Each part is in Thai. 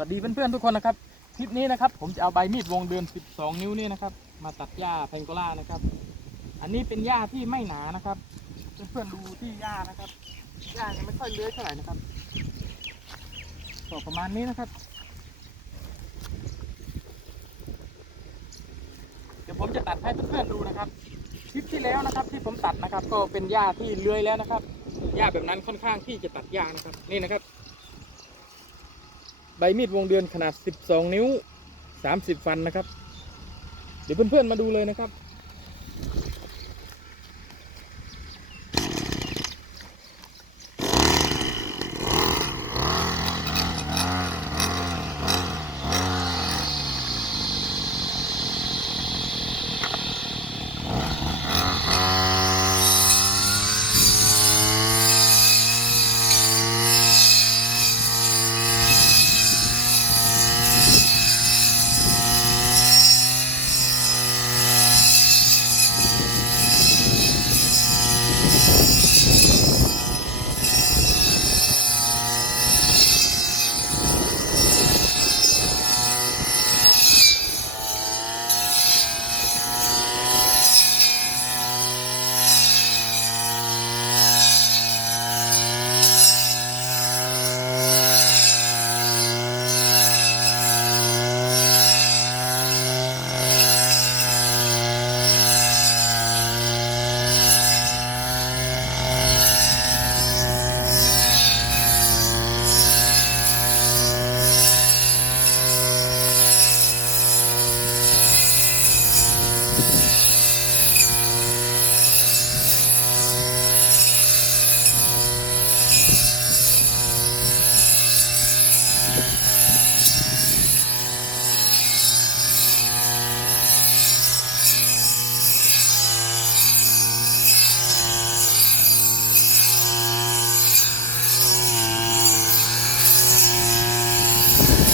สวัสดีเพื่อนๆทุกคนนะครับ คลิปนี้นะครับ ผมจะเอาใบมีดวงเดือน 12 นิ้วนี่นะครับ มาตัดหญ้าแพงโกล่านะครับ อันนี้เป็นหญ้าที่ไม่หนานะครับ เพื่อนๆดูที่หญ้านะครับหญ้ายังไม่ค่อยเลื้อยเท่าไหร่นะครับก็ประมาณนี้นะครับ เดี๋ยวผมจะตัดให้เพื่อนๆดูนะครับคลิปที่แล้วนะครับที่ผมตัดนะครับ ก็เป็นหญ้าที่เลื้อยแล้วนะครับหญ้าแบบนั้นค่อนข้างที่จะตัดยากนะครับ นี่นะครับ ใบมีดวงเดือนขนาด 12 นิ้ว 30 ฟันนะครับ เดี๋ยวเพื่อนๆมาดูเลยนะครับ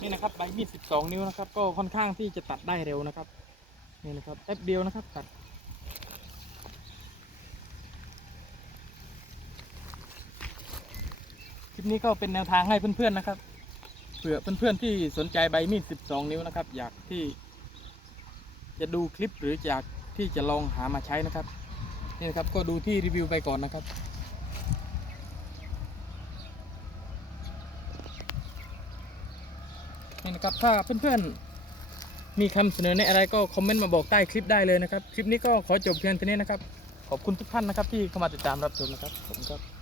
นี่นะครับใบมีด 12 นิ้วนะครับ ก็ค่อนข้างที่จะตัดได้เร็วนะครับ นี่นะครับแป๊บเดียวนะครับตัดคลิปนี้ก็เป็นแนวทางให้เพื่อนๆนะครับเผื่อเพื่อนๆที่สนใจใบมีด 12 นิ้วนะครับ อยากที่ จะดูคลิปหรืออยากที่จะลองหามาใช้นะครับนี่นะครับก็ดูที่รีวิวไปก่อนนะครับ นี่นะครับถ้าเพื่อนๆมีคำเสนอในอะไรก็คอมเมนต์มาบอกใต้คลิปได้เลยนะครับ คลิปนี้ก็ขอจบเพียงเท่านี้นะครับ ขอบคุณทุกท่านนะครับที่เข้ามาติดตามรับชมนะครับผมครับ